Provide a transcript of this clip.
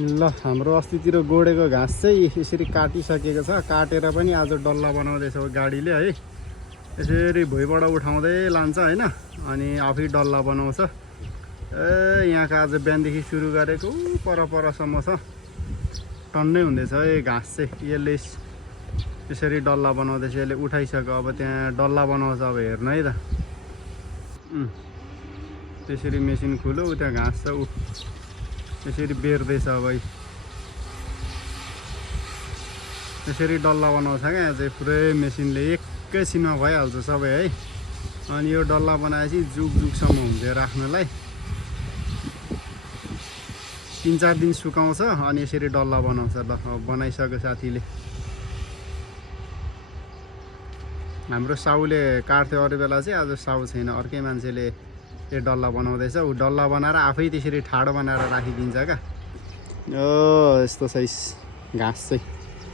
ल हाम्रो अस्तितिर गोडेको घाँस चाहिँ यसरी काटिसकेको छ। काटेर पनि आज डल्ला बनाउँदैछ गाडीले है। यसरी भुइँबाट उठाउँदै लान्छ हैन, अनि आफै डल्ला बनाउँछ। यहाँको आज बिहानदेखि सुरु गरेको परसम्म छ। टन्नै हुँदैछ है घाँस चाहिँ। यसले यसरी डल्ला बनाउँदैछ। यसले उठाइसक्यो, अब त्यहाँ डल्ला बनाउँछ। अब हेर्नु है त। त्यसरी मेसिन खुल्यो, त्यहाँ घाँस छ ऊ यसरी बेर्दैछ। अब यसरी डल्ला बनाउँछ क्या यहाँ चाहिँ। पुरै मेसिनले एकैछिनमा भइहाल्छ सबै है। अनि यो डल्ला बनाएपछि जुगसम्म हुन्छ राख्नलाई। 3-4 दिन सुकाउँछ अनि यसरी डल्ला बनाउँछ। ल अब बनाइसक्यो साथीले। हाम्रो साउले काट्थ्यो अरू बेला चाहिँ, आज साउ छैन। अर्कै मान्छेले यो डल्ला बनाउँदैछ। ऊ डल्ला बनाएर आफै त्यसरी ठाडो बनाएर राखिदिन्छ क्या। यस्तो साइज घाँस चाहिँ।